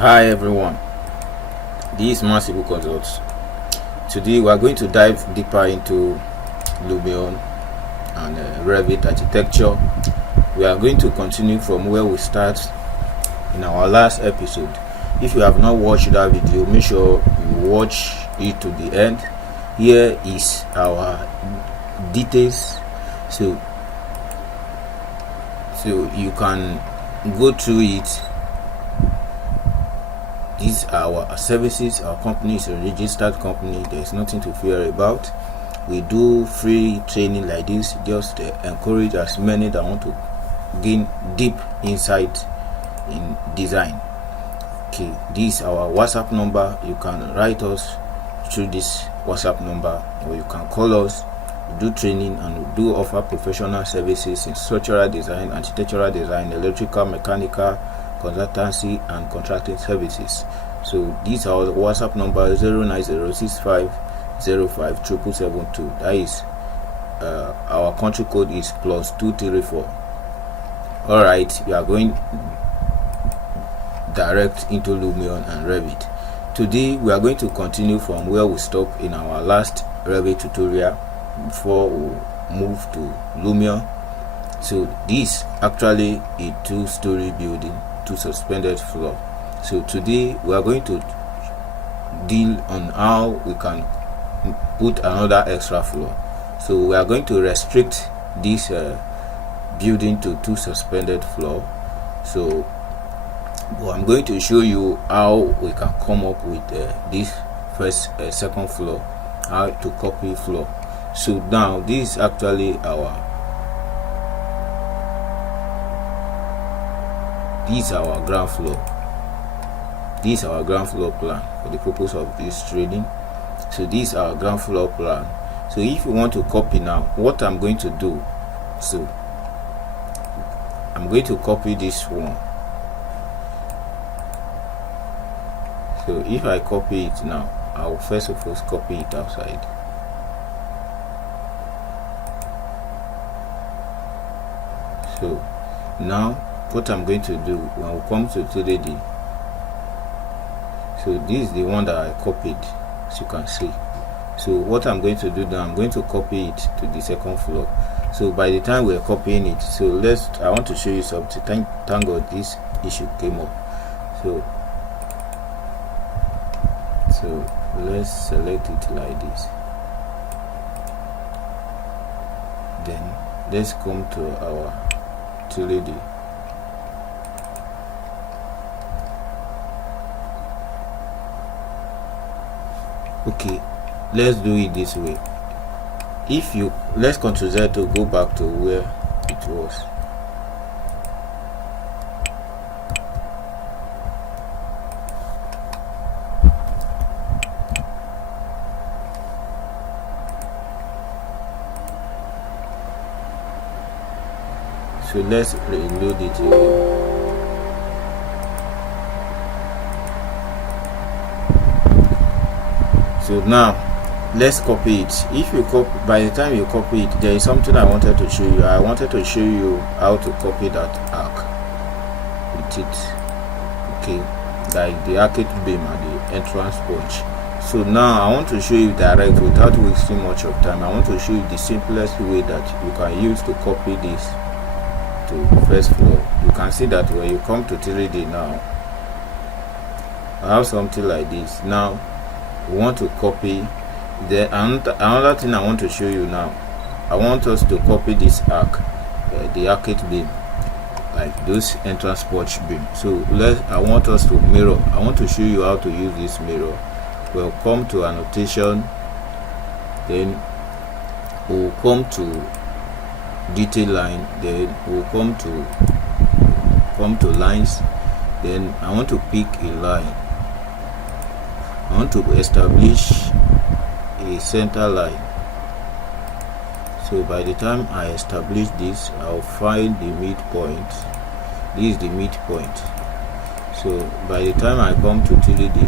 Hi everyone, this is Massive Consults. Today we are going to dive deeper into Lumion and Revit architecture. We are going to continue from where we start in our last episode. If you have not watched that video, make sure you watch it to the end. Here is our details, so you can go through it. These are our services. Our company is a registered company. There's nothing to fear about. We do free training like this just to encourage as many that want to gain deep insight in design. Okay, this is our WhatsApp number. You can write us through this WhatsApp number, or you can call us. We do training and we do offer professional services in structural design, architectural design, electrical, mechanical, consultancy and contracting services. So these are the WhatsApp number 09065057772. That is our country code is +234. all right, we are going direct into Lumion and Revit. Today we are going to continue from where we stopped in our last Revit tutorial before we move to Lumion. So this actually a two-story building, two suspended floor. So today we are going to deal on how we can put another extra floor. So we are going to restrict this building to two suspended floor. So I'm going to show you how we can come up with this second floor, how to copy floor. So now this is actually our ground floor. This is our ground floor plan for the purpose of this training. So this is our ground floor plan. So if you want to copy now, what I'm going to do, so I'm going to copy this one. So if I copy it now, I will first of all copy it outside. So now what I'm going to do when we come to 3D, so this is the one that I copied, as you can see. So what I'm going to do now, I'm going to copy it to the second floor. So by the time we're copying it, so I want to show you something. Thank God this issue came up. So let's select it like this. Then let's come to our 3D. Okay, let's do it this way. If you let's Ctrl Z to go back to where it was. So let's reload it again. So now let's copy it. If you copy, by the time you copy it, there is something I wanted to show you. I wanted to show you how to copy that arc with it. Okay, like the arcade beam and the entrance punch. So now I want to show you direct without wasting much of time. I want to show you the simplest way that you can use to copy this to first floor. You can see that when you come to 3D now, I have something like this. Now we want to copy another thing I want to show you now. I want us to copy this arc, the arcade beam, like those entrance porch beam. So I want us to mirror. I want to show you how to use this mirror. We'll come to annotation, then we'll come to detail line, then we'll come to lines. Then I want to pick a line. I want to establish a center line. So by the time I establish this, I'll find the midpoint. This is the midpoint. So by the time I come to 3D,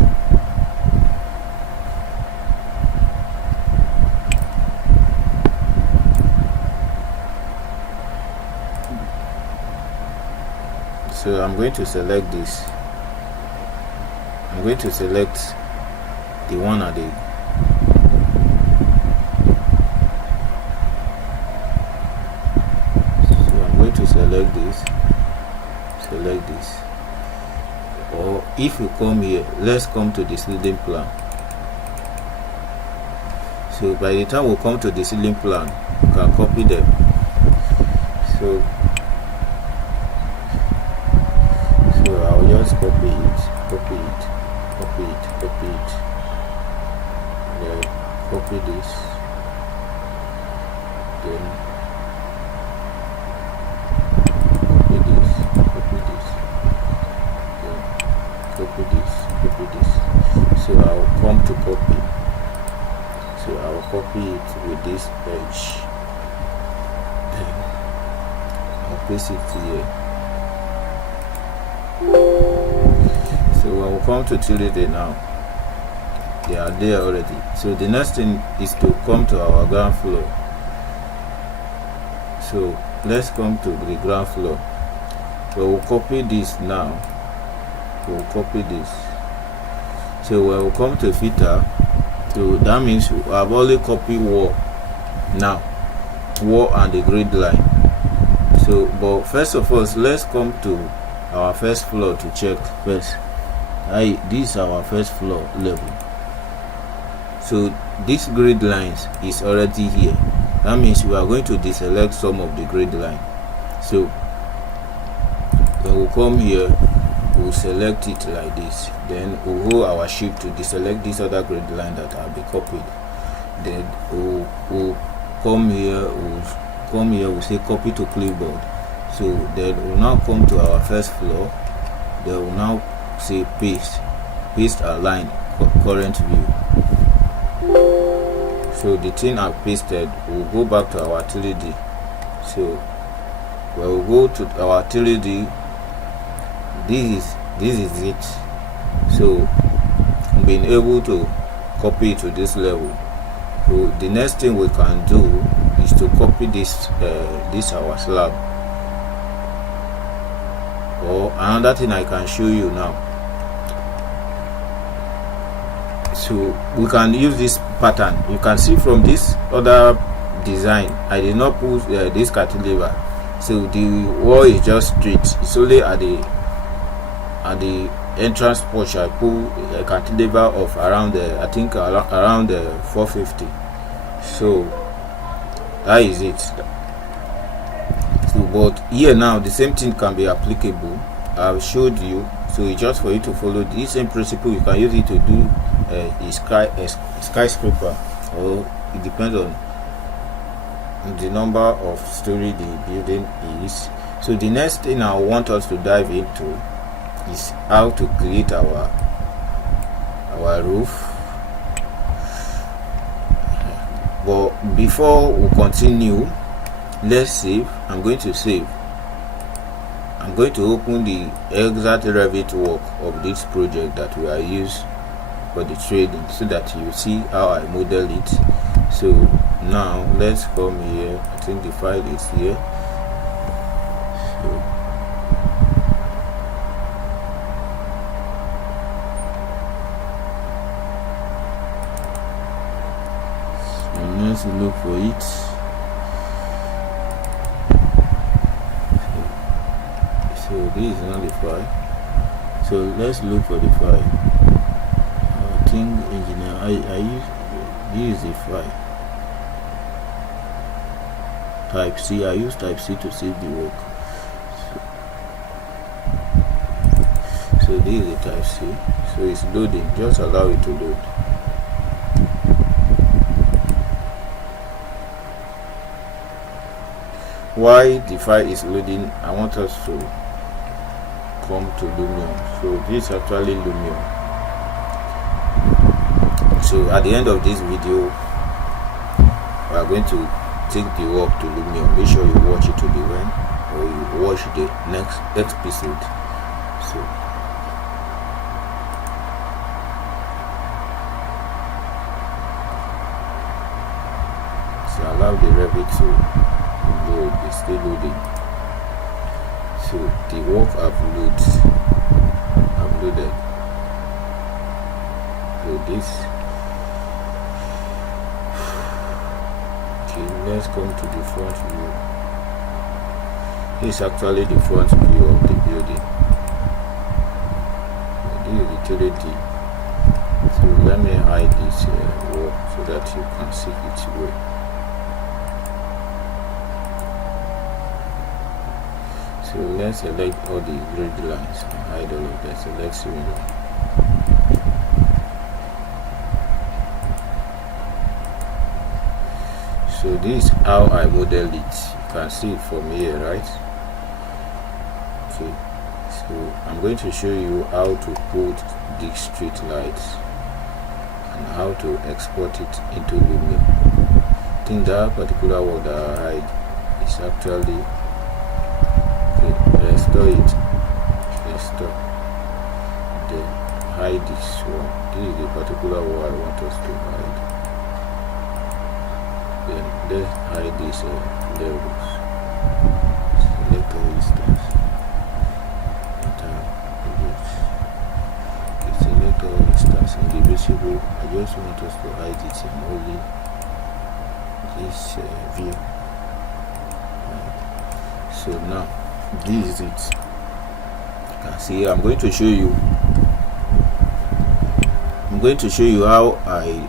so I'm going to select this. I'm going to select the one at the to select this, or if you come here, let's come to the ceiling plan. So by the time we come to the ceiling plan, you can copy them. So I'll just copy it, then copy this, then copy this. So I'll come to copy. So I'll copy it with this edge. Then I'll paste it here. So I'll come to 3D now. They are there already. So the next thing is to come to our ground floor. So let's come to the ground floor. So we'll copy this now. We'll copy this. So we'll come to filter. So that means I've only copied wall now, wall and the grid line. So but first of all, let's come to our first floor to check first. This is our first floor level. So this grid lines is already here. That means we are going to deselect some of the grid line. So when we come here, we'll select it like this, then we'll hold our shift to deselect this other grid line that will be copied. Then we'll come here, we'll say copy to clipboard. So then we'll now come to our first floor, then we'll now say paste align current view. So the thing I've pasted, we'll go back to our 3D. So we'll go to our 3D. This is it. So being able to copy it to this level. So the next thing we can do is to copy this our slab. Or another thing I can show you now. So we can use this pattern. You can see from this other design, I did not put this cantilever. So the wall is just straight. It's only at the entrance porch I put a cantilever of around I think around 450. So that is it. So but here now the same thing can be applicable. I've showed you, so it's just for you to follow the same principle. You can use it to do a skyscraper, or it depends on the number of story the building is. So the next thing I want us to dive into is how to create our roof. But before we continue, let's save. I'm going to save. I'm going to open the exact Revit work of this project that we are used for the trading, so that you see how I model it. So now let's come here. I think the file is here. Let's look for it. So this is not the file. So let's look for the file. I think engineer, I use the file type C. I use type C to save the work. So this is the type C. So it's loading. Just allow it to load. While the file is loading, I want us to come to Lumion. So this is actually Lumion. So at the end of this video, we are going to take the work to Lumion. Make sure you watch it to the end, or you watch the next episode. So allow the Revit to load. It's still loading. So the work I've loaded. with this. Okay, let's come to the front view. This is actually the front view of the building. This is the 3D. So let me hide this wall so that you can see it well. So let's select all the grid lines and hide all of that. Select window. So this is how I model it. You can see it from here, right? Okay. So I'm going to show you how to put the street lights and how to export it into Lumen. I think that particular one that I hide is actually restore it, restore, then hide this one. This is the particular one I want us to hide. Then let's hide these levels. Select all instance. Select all instance indivisible. I just want us to hide it in only this view. So now this is it. You can see I'm going to show you how I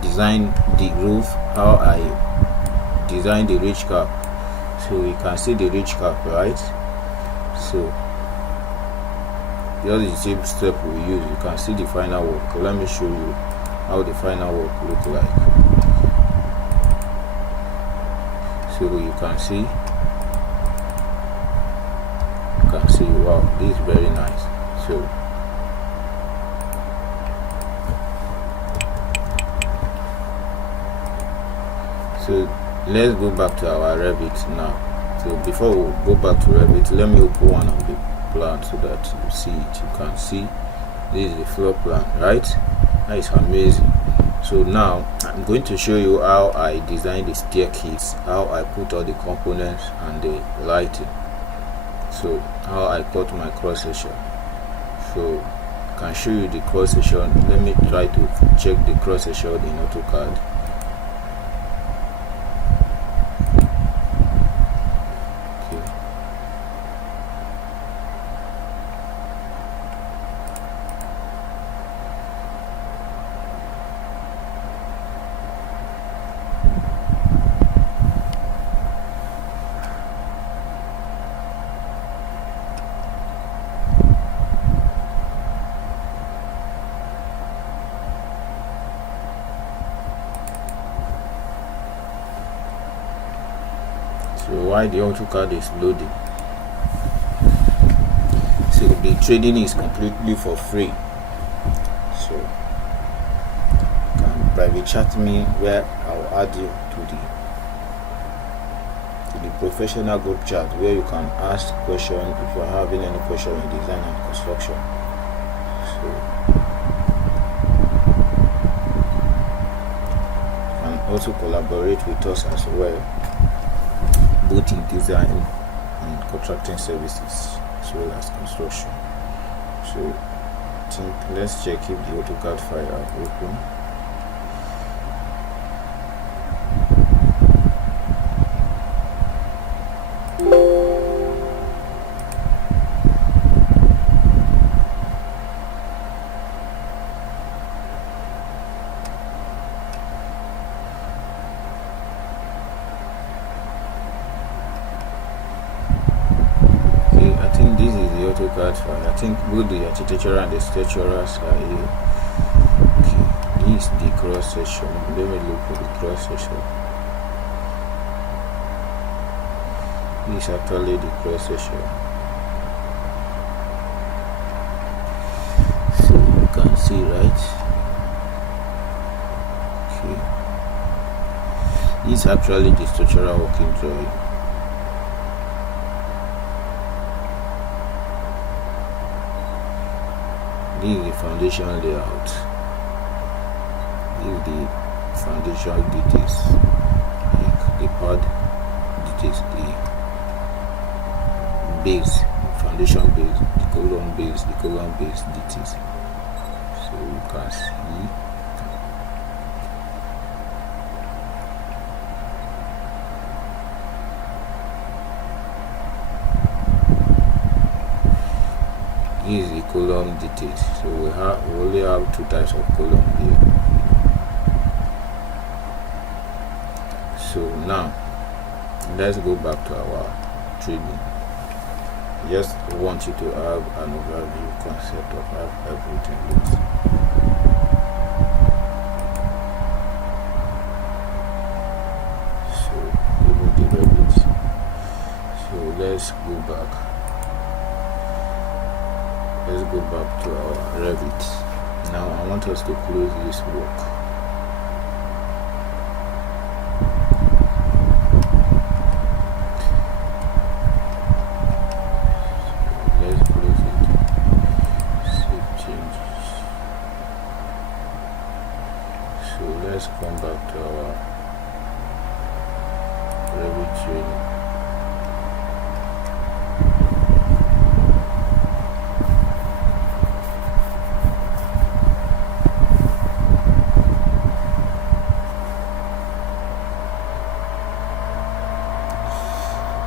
design the roof, how I design the ridge cap. So you can see the ridge cap, right? So just the same step we use. You can see the final work. Let me show you how the final work look like. So you can see, wow, this is very nice. So let's go back to our Revit now. So before we go back to Revit, let me open one of the plans so that you see it. You can see this is the floor plan, right? That is amazing. So now I'm going to show you how I design the staircase, how I put all the components and the lighting. So how I cut my cross section. So I can show you the cross section. Let me try to check the cross section in AutoCAD. So while the AutoCAD is loading, so the trading is completely for free. So you can private chat me where I'll add you to the professional group chat where you can ask questions if you're having any question in design and construction. So you can also collaborate with us as well, both in design and contracting services as well as construction. So I think let's check if the AutoCAD file are open. AutoCAD file. I think both the architectural and the structural are here. Okay, this is the cross section. Let me look for the cross section. This is actually the cross section. So you can see, right? Okay. This is actually the structural working drawing. This is the foundation layout. This is the foundation details, like the pad details, the base, foundation base, the column base details. So So you can see this is the column details. So we only have two types of column here. So now let's go back to our 3D. Just want you to have an overview concept of how everything looks. So even the Revit. So let's go back. Let's go back to our Revit. Now I want us to close this work. Let's come back to our Revit training.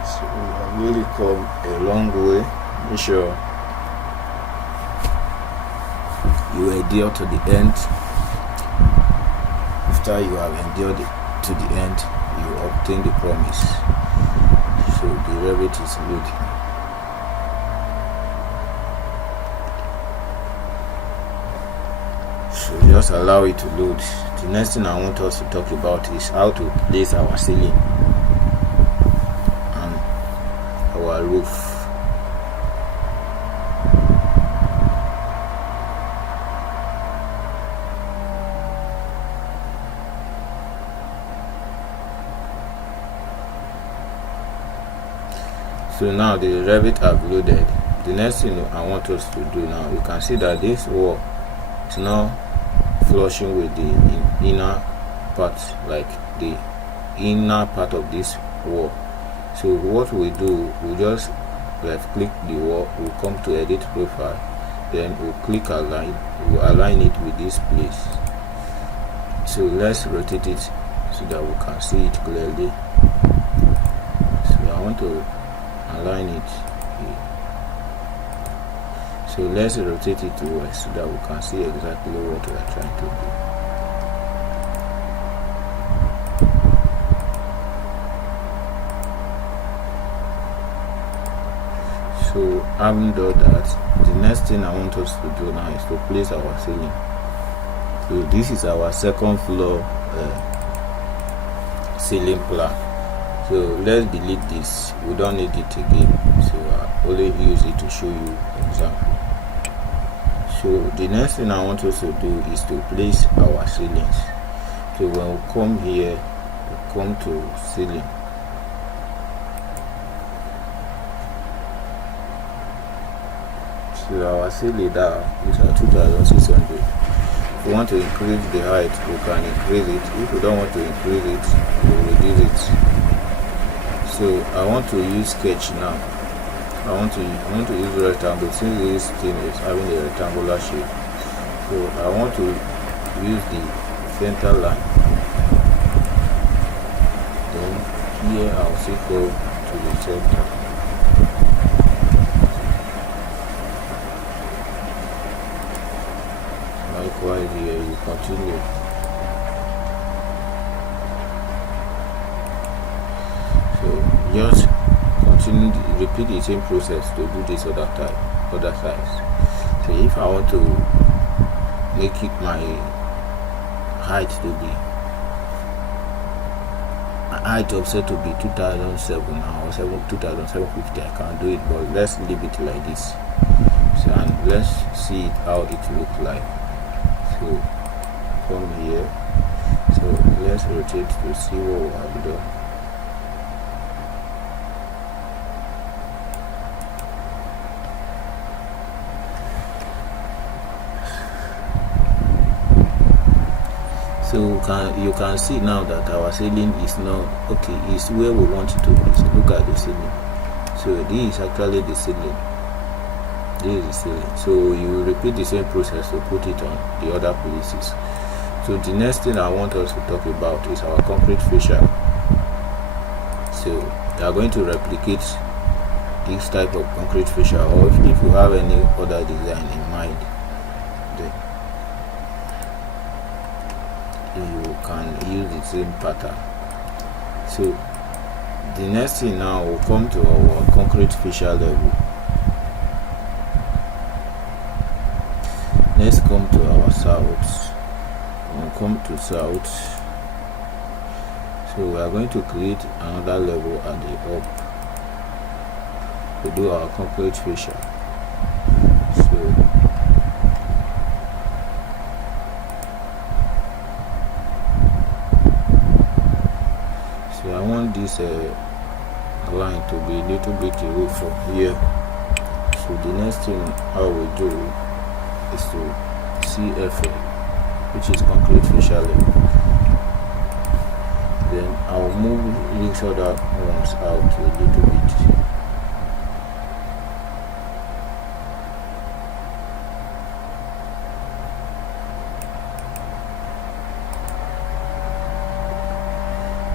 So we have really come a long way. Make sure you adhere to the end. After you have endured it to the end, you obtain the promise. So the Revit is loading. So just allow it to load. The next thing I want us to talk about is how to place our ceiling and our roof. So now the Revit have loaded. The next thing I want us to do now, you can see that this wall is now flushing with the inner part, like the inner part of this wall. So what we do, we just left click the wall, we'll come to edit profile, then we'll click align, we'll align it with this place. So let's rotate it so that we can see it clearly. So I want to align it here. So let's rotate it towards so that we can see exactly what we are trying to do. So having done that, the next thing I want us to do now is to place our ceiling. So this is our second floor ceiling plan. So let's delete this, we don't need it again. So I only use it to show you example. So the next thing I want us to do is to place our ceilings. So when we come here, we come to ceiling. So our ceiling now is at 2600. If we want to increase the height, we can increase it. If we don't want to increase it, we will reduce it. So I want to use sketch now. I want to use rectangle since this thing is having a rectangular shape. So I want to use the center line. Then here I'll circle to the center. Likewise here you continue. Just continue, repeat the same process to do this other size. So if I want to make it my height to be offset to be 2007 now, or 2750, I can't do it, but let's leave it like this. So and let's see how it looks like. So come here. So let's rotate to see what we have done. So you can see now that our ceiling is now okay, is where we want it to be. So look at the ceiling. So this is actually the ceiling. This is the ceiling. So you repeat the same process to put it on the other places. So the next thing I want us to talk about is our concrete fascia. So we are going to replicate this type of concrete fascia, or if you have any other design in mind, then you can use the same pattern. So the next thing now will come to our concrete fascia level. Let's come to our south. We'll come to south. So we are going to create another level at the up to do our concrete fascia. So I want this line to be a little bit away from here. So the next thing I will do is to CFA, which is concrete fascia level. Then I'll move these other ones out a little bit.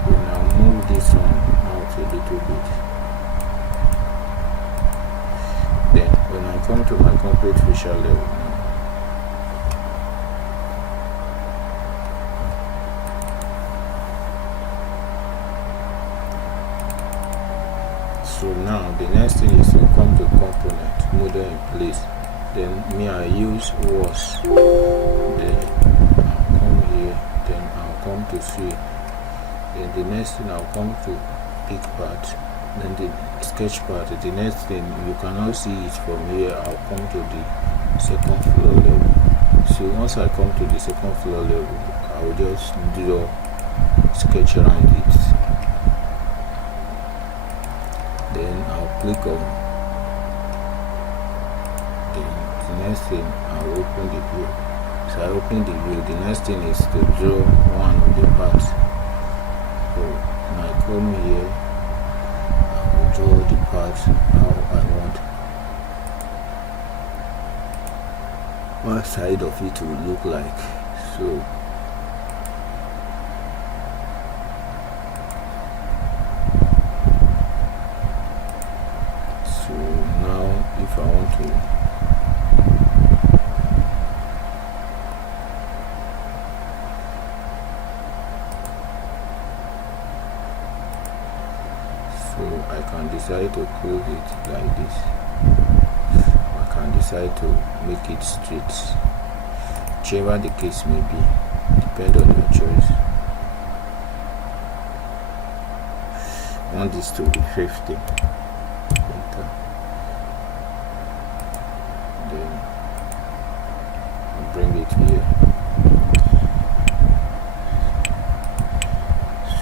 Then I'll move this one out a little bit. Then when I come to my concrete fascia level now, so now the next thing is to come to component, model in place. Then I use was. Then I'll come here. Then I'll come to see. Then the next thing I'll come to pick part. Then the sketch part. The next thing you cannot see it from here. I'll come to the second floor level. So once I come to the second floor level, I will just draw sketch around it. Then I'll click on. Then the next thing I'll open the view. So I open the view. The next thing is to draw one of the parts. So when I come here, I will draw the parts how I want one side of it will look like. So now if I want to I can decide to close it like this. I can decide to make it straight. Whichever the case may be, depend on your choice. I want this to be 50. Enter. Then I'll bring it here.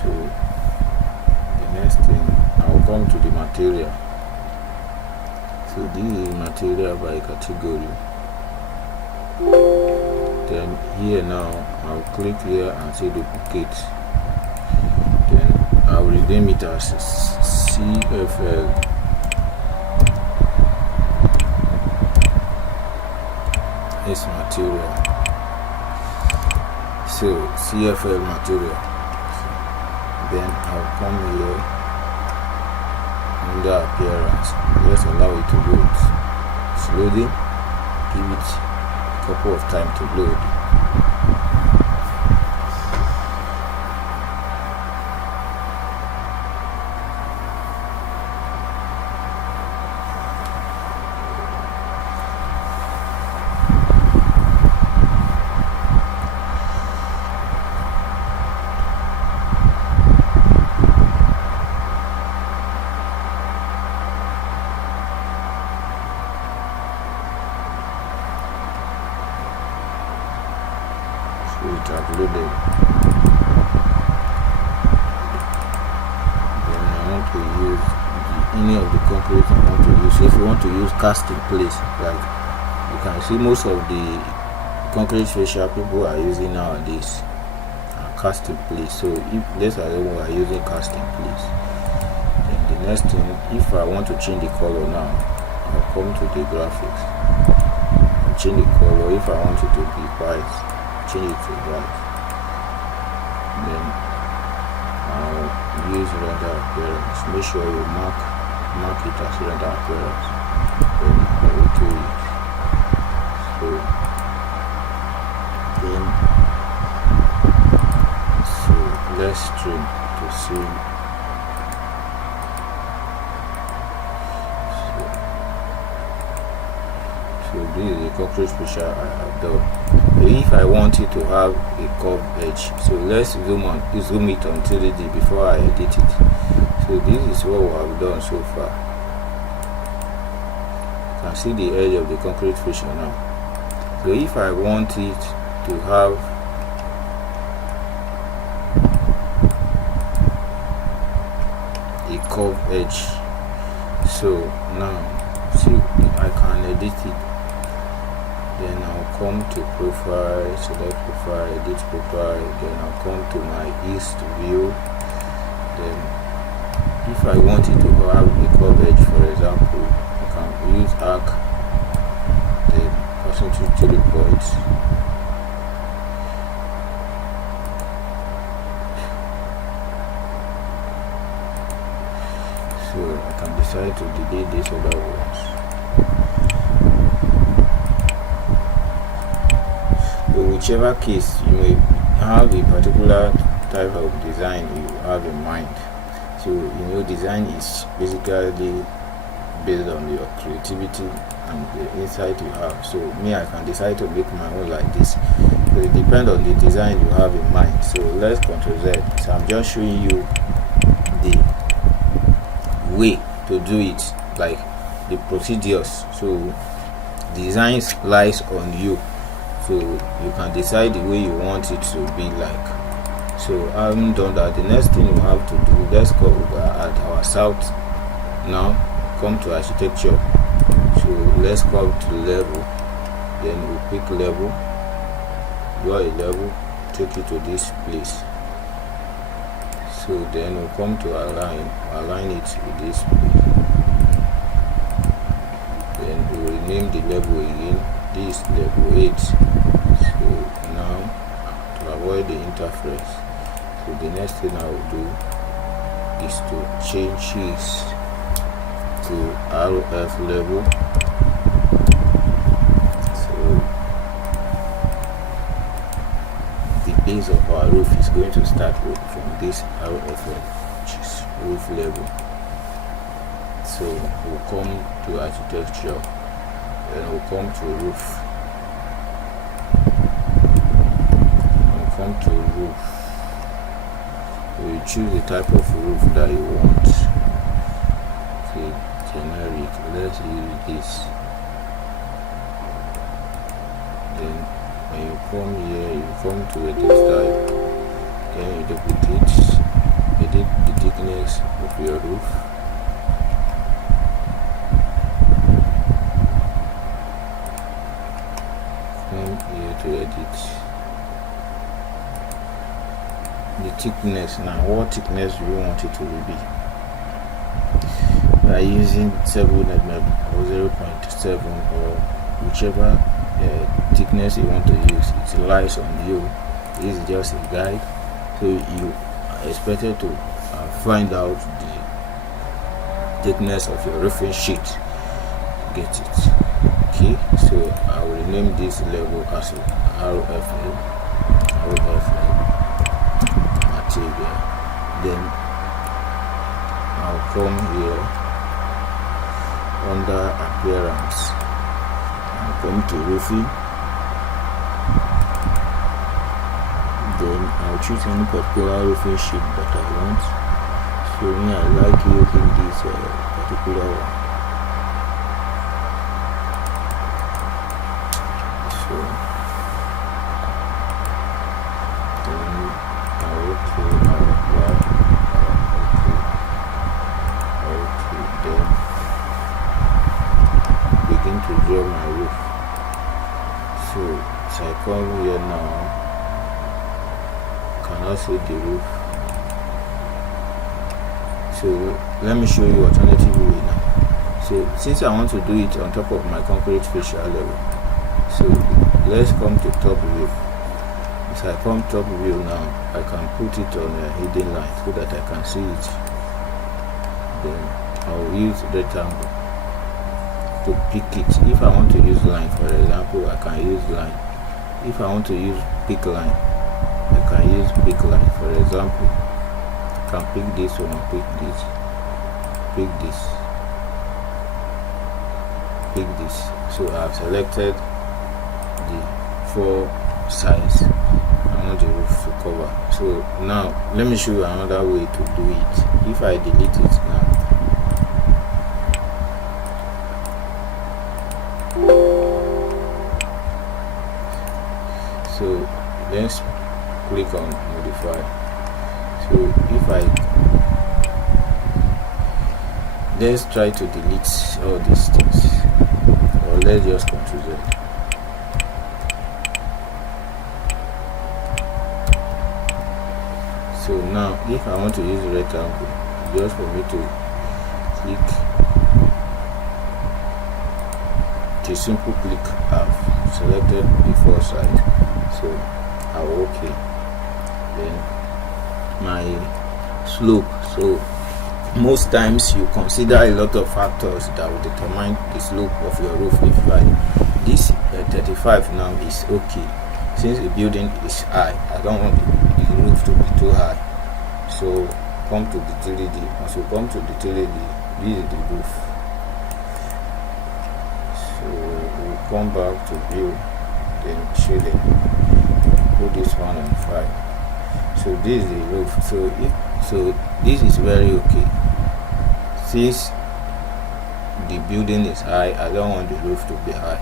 So the next thing, I'll come to the material. So this is material by category. Then here now I'll click here and say duplicate. Then I'll rename it as CFL. This material. So CFL material. Then I'll come here under appearance. Just allow it to load. It's loading. Give it a couple of time to load. It has loaded. Then I want to use any of the concrete I want to use. So if you want to use cast in place, like you can see most of the concrete fascia people are using nowadays are cast in place. So if let's assume we are using cast in place, then the next thing, if I want to change the color now, I'll come to the graphics and change the color. If I want it to be white, change it to white. Then I'll use render appearance. Make sure you mark it as render appearance. Then I'll okay it. So let's trim to see. So this is the concrete picture I have done. If I want it to have a curved edge, so let's zoom it on 3D before I edit it. So this is what we have done so far. You can see the edge of the concrete picture now. So if I want it to have a curved edge, so now see I can edit it. Then I'll come to profile, select profile, edit profile. Then I'll come to my east view. Then if I want it to have a curved edge, for example, I can use arc, then passing to the points. So I can decide to delete these other ones. So whichever case, you may have a particular type of design you have in mind. So design is basically based on your creativity and the insight you have. So me, I can decide to make my own like this. So it depends on the design you have in mind. So let's Ctrl Z. So I'm just showing you the way to do it, like the procedures. So designs lies on you, so you can decide the way you want it to be like. So having done that, the next thing you have to do, let's go at our south now, come to architecture. So let's come to level, then we pick level, draw a level, take it to this place. So then we'll come to align it with this place. Then we will rename the level again, this level 8. So now to avoid the interference, so the next thing I will do is to change this to RF level. So the base of our roof is going to start from this RF level, which is roof level. So we'll come to architecture, then we'll come to roof. We'll come to roof. We choose the type of roof that you want. Okay, generic. Let's use this. Then when you come here, you come to edit type. Then you duplicate, edit the thickness of your roof. Come here to edit the thickness. Now what thickness do you want it to be? By using 7 mm or 0.7 or whichever thickness you want to use, it lies on you. This is just a guide, so you are expected to find out the thickness of your roofing sheet. Get it? Okay, so I will rename this level as RF material. Then I'll come here under appearance and come to roofing. Then I'll choose any particular roofing sheet that I want. So me, I like using this particular one. So then I will to apply. Then begin to draw my roof. So as I come here now, can also the roof. So let me show you alternative way now. So since I want to do it on top of my concrete facial level, so let's come to top view. As I come top view now, I can put it on a hidden line so that I can see it. Then I'll use rectangle to pick it. If I want to use line, for example, I can use line. If I want to use pick line, I can use pick line. For example, I can pick this one, pick this, pick this, pick this. So I've selected the 4 sides I want the roof to cover. So now let me show you another way to do it. If I delete it now, so let's click on modify. So if let's try to delete all these things, or let's just Ctrl Z. So now if I want to use rectangle, just for me to click, it's a simple click. I've selected the 4 side, so I'll OK. Then my slope, so most times you consider a lot of factors that will determine the slope of your roof. If like this 35 now is okay, since the building is high, I don't want the roof to be too high. So come to the 3D. Once you come to the 3D, this is the roof. So we come back to view, then shading, put this one on 5. So this is the roof. So this is very okay. Since the building is high, I don't want the roof to be high.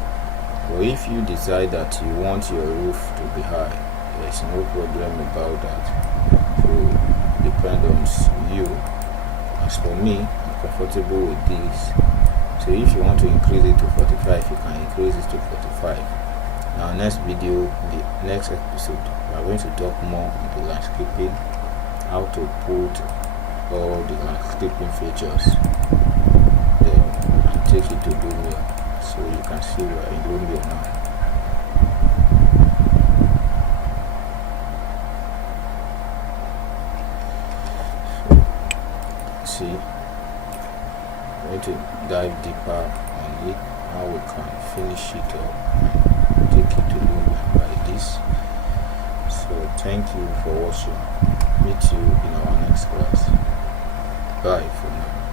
But if you decide that you want your roof to be high, there's no problem about that. So depend on you. As for me, I'm comfortable with this. So if you want to increase it to 45, you can increase it to 45. Now next video, the next episode, we are going to talk more on the landscaping, how to put all the landscaping features, then and take it to Lumia. So you can see we are in Lumia now. So see, I'm going to dive deeper on it, how we can finish it up and take it to Lumia by this. So thank you for watching. Meet you in our next class. Bye for now.